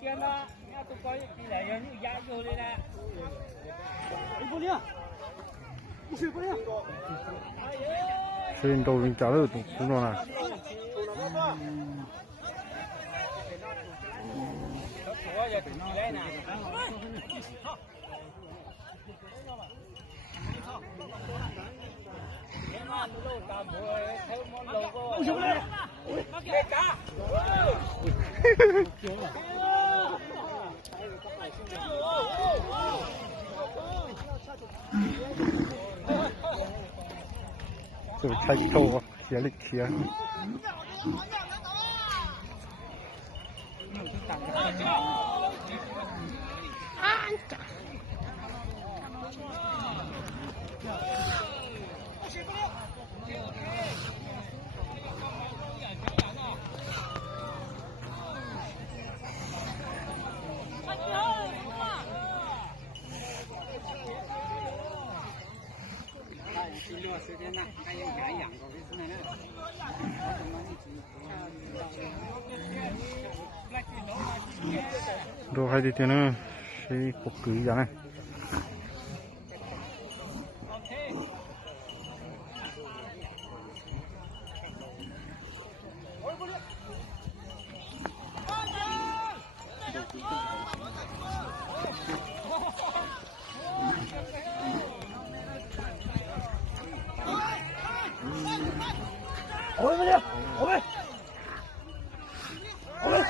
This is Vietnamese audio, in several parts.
tiền đó, nhà tôi coi cái này như giá vô đây nè. xin đồ mình trả lời đúng rồi này. rồi thay câu kia lịch kia. Đồ hay đi tiền nữa, sẽ có cứ giá này. Ôi bây giờ, ôi. Ôi.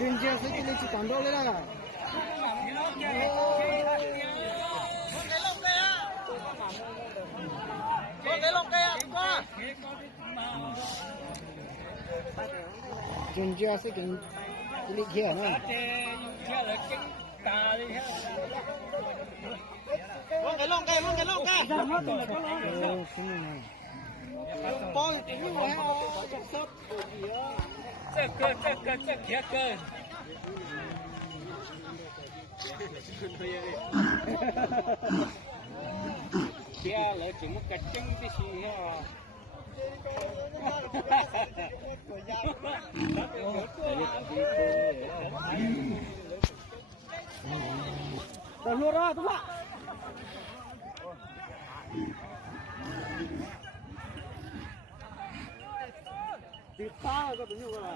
Đừng chơi cái này chỉ toàn đồ lên à. Cái lông cây à, qua. Đừng chơi cái này kia nữa. Cái lông cây. Bom tính như vậy hả? Chắc kia cơ. Kia là chỉ một cái trứng tí xí ha. Rồi luôn ra, đúng không? Đi xa rồi, có tính như vậy.